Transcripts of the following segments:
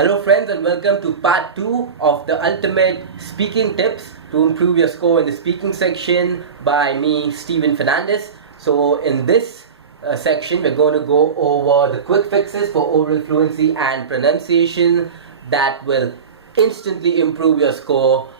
Hello friends, and welcome to part 2 of the ultimate speaking tips to improve your score in the speaking section by me, Steven Fernandez. So in this section we're going to go over the quick fixes for oral fluency and pronunciation that will instantly improve your score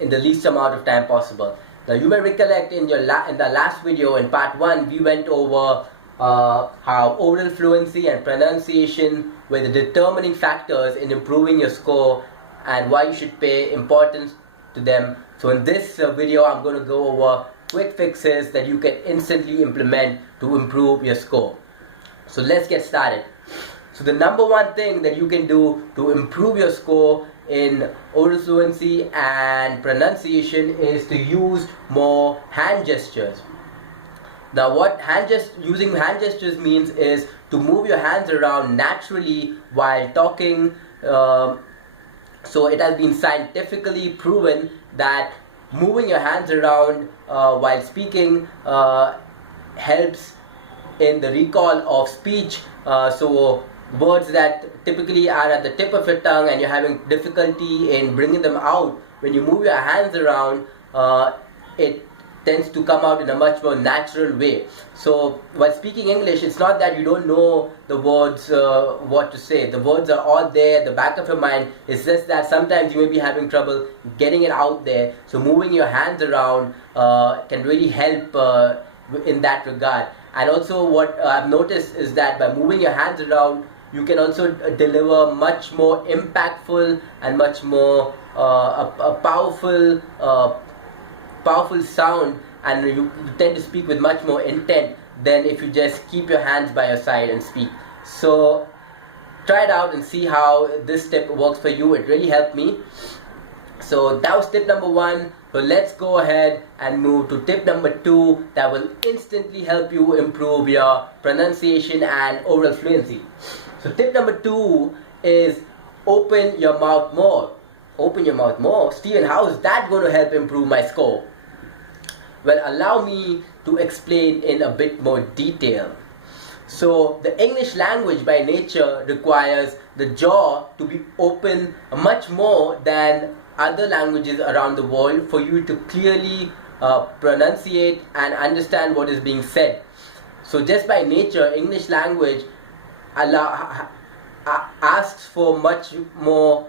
in the least amount of time possible. Now you may recollect in the last video in part 1 we went over how oral fluency and pronunciation were the determining factors in improving your score and why you should pay importance to them. So in this video I'm going to go over quick fixes that you can instantly implement to improve your score. So let's get started. So the number one thing that you can do to improve your score in oral fluency and pronunciation is to use more hand gestures. Now what using hand gestures means is to move your hands around naturally while talking. So it has been scientifically proven that moving your hands around while speaking helps in the recall of speech. So words that typically are at the tip of your tongue and you're having difficulty in bringing them out, when you move your hands around, it tends to come out in a much more natural way. So while speaking English, it's not that you don't know the words, what to say. The words are all there at the back of your mind. It's just that sometimes you may be having trouble getting it out there. So moving your hands around can really help in that regard. And also what I've noticed is that by moving your hands around, you can also deliver much more impactful and much more a powerful sound, and you tend to speak with much more intent than if you just keep your hands by your side and speak. So try it out and see how this tip works for you. It really helped me. So that was tip number 1. So let's go ahead and move to tip number 2 that will instantly help you improve your pronunciation and oral fluency. So tip number 2 is open your mouth more. Open your mouth more. Steven, how is that going to help improve my score? Well, allow me to explain in a bit more detail. So the English language by nature requires the jaw to be open much more than other languages around the world for you to clearly pronunciate and understand what is being said. So just by nature, English language asks for much more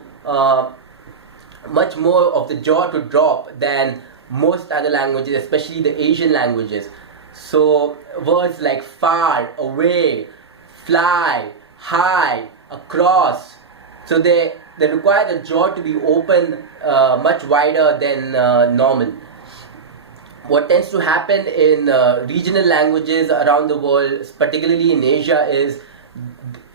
of the jaw to drop than most other languages, especially the Asian languages. So words like far, away, fly, high, across, so they require the jaw to be open much wider than normal. What tends to happen in regional languages around the world, particularly in Asia, is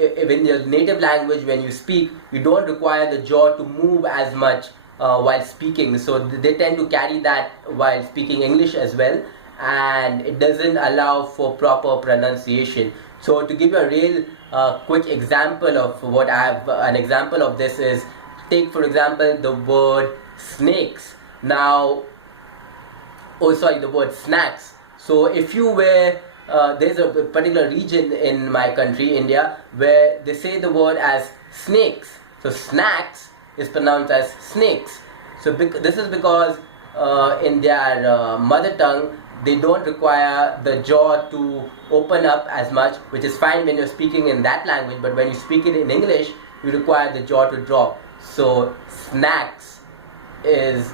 in your native language, when you speak, you don't require the jaw to move as much while speaking. So they tend to carry that while speaking English as well, and it doesn't allow for proper pronunciation. So to give you a real quick example of what I have, an example of this is, take for example the word snakes. Now, the word snacks. So if you were there's a particular region in my country, India, where they say the word as snakes. So snacks is pronounced as snakes. So this is because in their mother tongue they don't require the jaw to open up as much, which is fine when you're speaking in that language, but when you speak it in English, you require the jaw to drop. So snacks is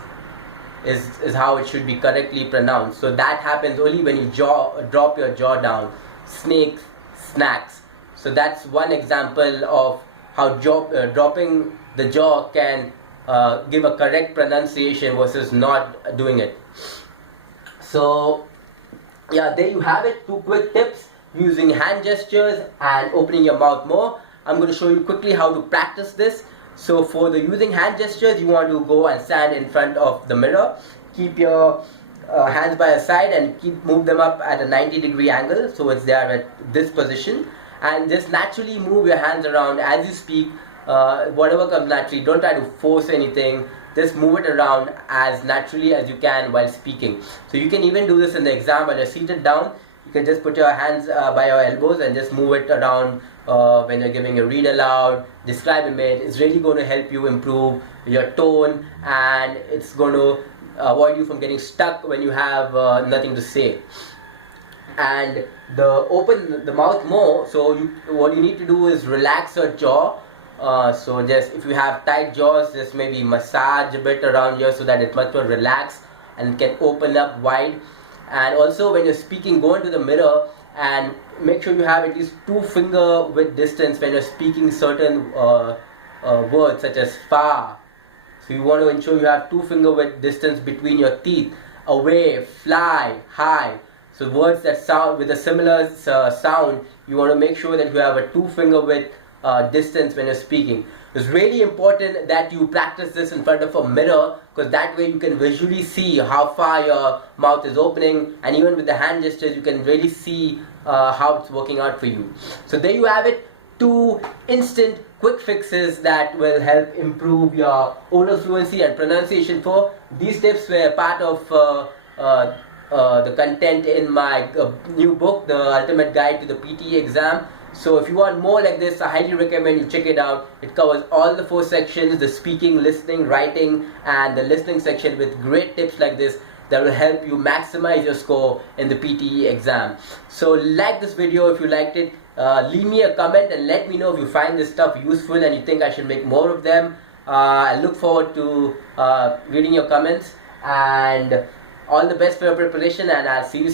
how it should be correctly pronounced. So that happens only when you drop your jaw down. Snakes, snacks. So that's one example of how dropping the jaw can give a correct pronunciation versus not doing it. So yeah, there you have it. 2 quick tips using hand gestures and opening your mouth more. I'm going to show you quickly how to practice this. So for the using hand gestures, you want to go and stand in front of the mirror. Keep your hands by your side and move them up at a 90-degree angle, so it's there at this position, and just naturally move your hands around as you speak. Whatever comes naturally, don't try to force anything. Just move it around as naturally as you can while speaking. So you can even do this in the exam while you're seated down. You can just put your hands by your elbows and just move it around when you're giving a read aloud, describe image. It's really going to help you improve your tone, and it's going to avoid you from getting stuck when you have nothing to say. And open the mouth more. So what you need to do is relax your jaw. So just if you have tight jaws, just maybe massage a bit around here so that it's much more relaxed and can open up wide. And also when you're speaking, go into the mirror and make sure you have at least 2 finger width distance when you're speaking certain words such as far. So you want to ensure you have 2 finger width distance between your teeth. Away, fly, high. So words that sound with a similar sound, you want to make sure that you have a 2 finger width distance when you're speaking. It's really important that you practice this in front of a mirror, because that way you can visually see how far your mouth is opening, and even with the hand gestures you can really see how it's working out for you. So there you have it, 2 instant quick fixes that will help improve your oral fluency and pronunciation. For these tips were part of the content in my new book, The Ultimate Guide to the PTE Exam. So if you want more like this, I highly recommend you check it out. It covers all the 4 sections, the speaking, listening, writing, and the listening section, with great tips like this that will help you maximize your score in the PTE exam. So like this video if you liked it. Leave me a comment and let me know if you find this stuff useful and you think I should make more of them. I look forward to reading your comments, and all the best for your preparation, and I'll see you soon.